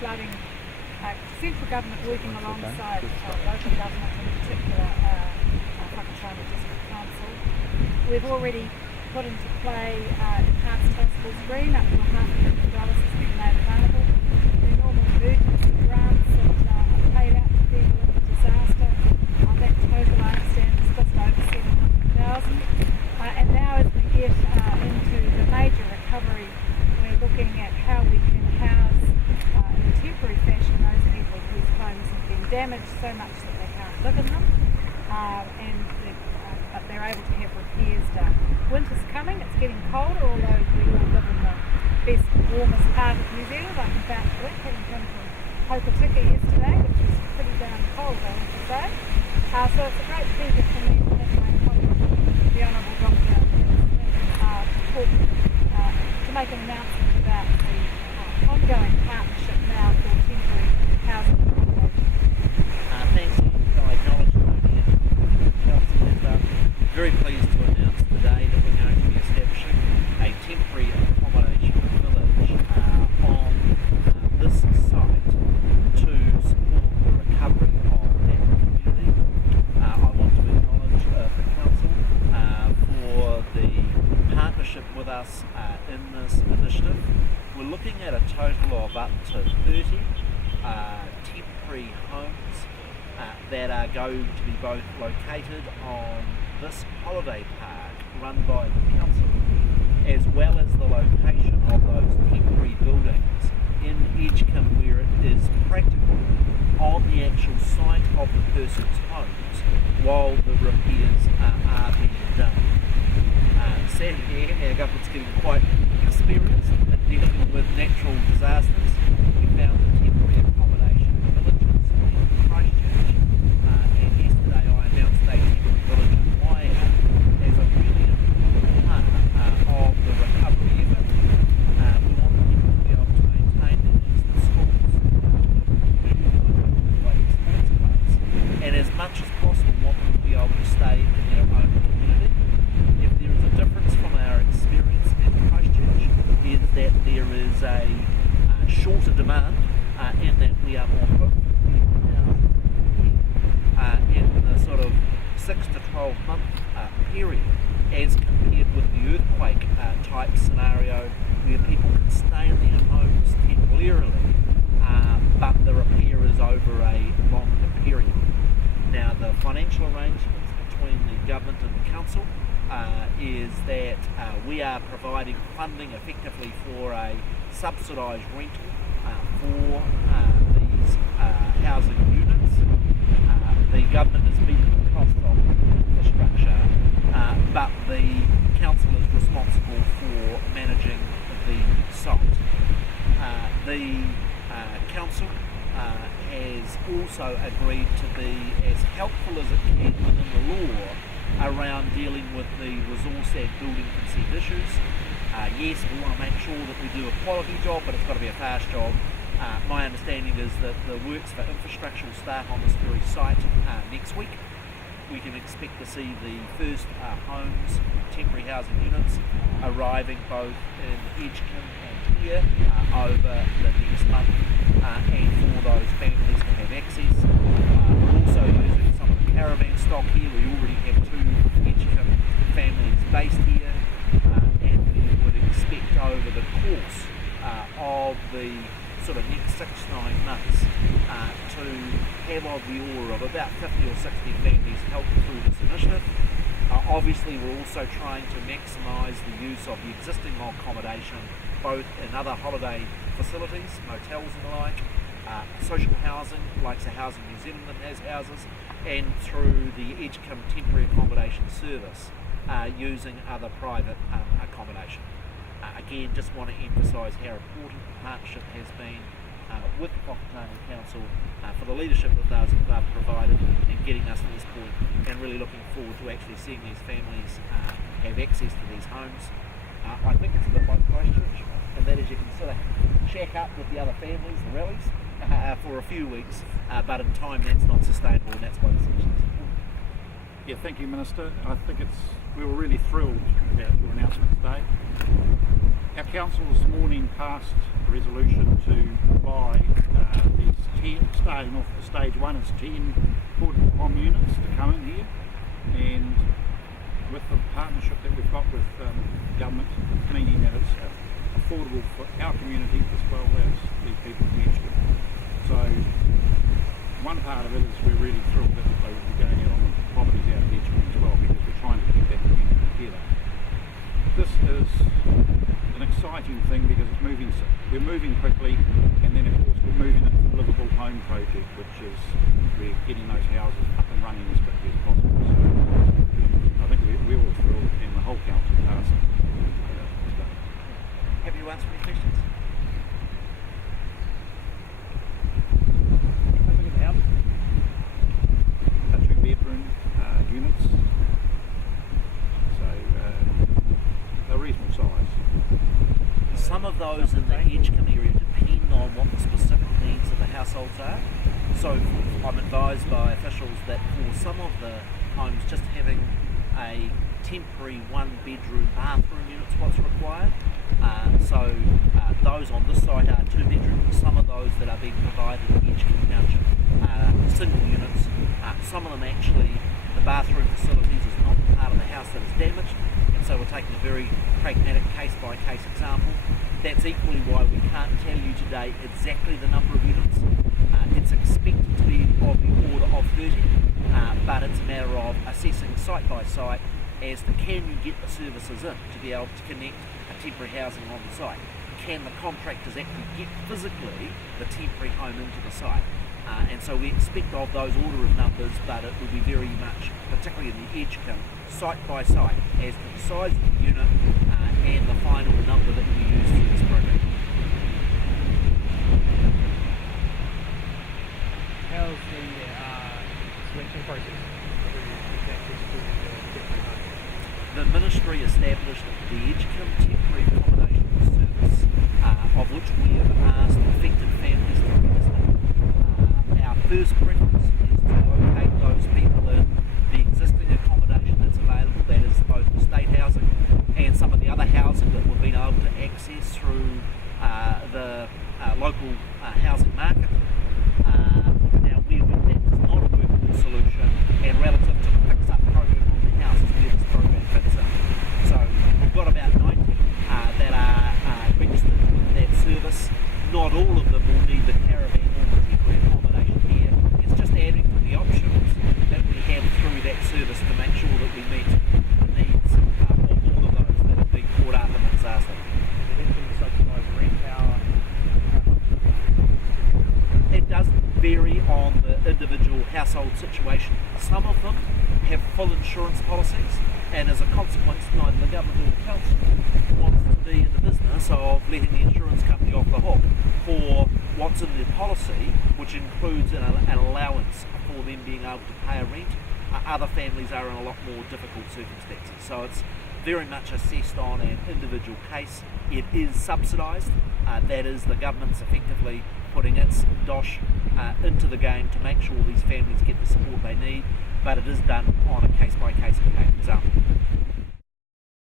flooding, central government working alongside local government, in particular Whakatane District Council. We've already put into play enhanced taskforce green. Up to $500,000 has been made available. The normal emergency grants that are paid out to people in a disaster. That total, I understand, is just over $700,000. And now as we get into the major recovery, we're looking at how we can house in a temporary fashion those people whose homes have been damaged so much that they can't live in them, but they're able to have repairs done. Winter's coming, it's getting colder, although we all live in the best, warmest part of New Zealand. I can vouch for it, having come from Hokitika yesterday, which was pretty darn cold, I have to say. So it's a great pleasure for me to have my colleague, the Honourable Dr. to make an announcement about the ongoing partnership now for temporary housing accommodation. Thanks, I acknowledge Tony and Kelsey, and very pleased to announce today that we're going to be establishing a temporary accommodation village on this site to support the recovery of that community. I want to acknowledge the Council for the partnership with us in this initiative. We're looking at a total of up to 30 temporary homes that are going to be both located on this holiday park run by the Council, as well as the location of those temporary buildings in Edgecombe where it is practical on the actual site of the person's homes while the repairs are being done. Sadly, our government's getting quite experienced in dealing with natural disasters. We found the temporary accommodation villages in Christchurch, and yesterday I announced a temporary village in Waiea as a really important part of the recovery effort. We want people to be able to maintain their use of schools, sports clubs, and as much as possible want them to be able to stay in their own community. If there is a difference from our experience in Christchurch, is that there is a shorter demand in that we are more hopeful in the sort of 6 to 12 month period as compared with the earthquake type scenario where people can stay in their homes temporarily but the repair is over a longer period. Now the financial arrangements between the government and the council is that we are providing funding effectively for a subsidised rental for these housing units. The government has beaten the cost of infrastructure, but the council is responsible for managing the site. The council has also agreed to be as helpful as it can within the law around dealing with the resource and building consent issues. Yes, we want to make sure that we do a quality job, but it's got to be a fast job. My understanding is that the works for infrastructure will start on this very site next week. We can expect to see the first homes, temporary housing units, arriving both in Edgecombe and here over the next month, and for those families to have access. We're also using some of the caravan stock here. We already have 2 Edgecombe families based here, and we would expect over the course of the sort of next 6-9 months to have of the order of about 50 or 60 families helped through this initiative. Obviously we're also trying to maximise the use of the existing accommodation both in other holiday facilities, motels and the like, social housing like the Housing New Zealand that has houses, and through the Edgecombe Temporary Accommodation Service using other private accommodation. Again, just want to emphasise how important the partnership has been with Whakatane Council for the leadership that they've provided in getting us to this point, and really looking forward to actually seeing these families have access to these homes. I think it's a bit like Christchurch, and that is you can sort of shack up with the other families, the rallies, for a few weeks, but in time that's not sustainable, and that's why this initiative is important. Yeah, thank you, Minister. I think we were really thrilled about your announcement today. Our council this morning passed a resolution to buy starting off the stage 1 is 10 portable home units to come in here, and with the partnership that we've got with government, meaning that it's affordable for our community as well as the people of Edgecombe. So one part of it is we're really thrilled that they will be going out on the properties out of Edgecombe as well, because we're trying to keep that community together. This is an exciting thing because we're moving quickly, and then of course we're moving into the Livable Home project, which is we're getting those houses up and running as quickly as possible. So I think we're all thrilled, and the whole council task today. Have you answered any questions? Are 2-bedroom units, so they're reasonable size. Some of those in the Edgecombe area depend on what the specific needs of the households are. So I'm advised by officials that for some of the homes, just having a temporary 1-bedroom bathroom unit's what's required. Those on this site are 2-bedroom. Some of those that are being provided in Edgecombe Township are single units. Some of them actually, the bathroom facilities is not part of the house that is damaged, and so we're taking a very pragmatic case-by-case example. That's equally why we can't tell you today exactly the number of units. It's expected to be of the order of 30, but it's a matter of assessing site by site as to can you get the services in to be able to connect a temporary housing on the site. Can the contractors actually get physically the temporary home into the site? And so we expect of those order of numbers, but it will be very much, particularly in the Edgecombe, site by site, as to the size of the unit and the final number that will be used for this program. How's the selection process? The Ministry established the Edgecombe Temporary Accommodation Service, of which we have asked affected families to register. Our first preference is to locate those people in the existing accommodation that's available, that is both the state housing and some of the other housing that we've been able to access through the local housing market. Now, that is not a workable solution, and relative to the fix-up program on the house is where this program fits in. So we've got about 90 that are registered with that service. Not all of them will need the caravan or the temporary accommodation here. It's just adding to the options that we have through that service to make sure that we meet the needs of all of those that have been caught up in the disaster. It does vary on the individual household situation. Some of them have full insurance policies, and as a consequence, neither the government nor the council wants to be in the business of letting the insurance company off the hook for what's in their policy, which includes an allowance for them being able to pay a rent. Other families are in a lot more difficult circumstances. So it's very much assessed on an individual case. It is subsidised. That is, the government's effectively putting its dosh into the game to make sure these families get the support they need, but it is done on a case-by-case example.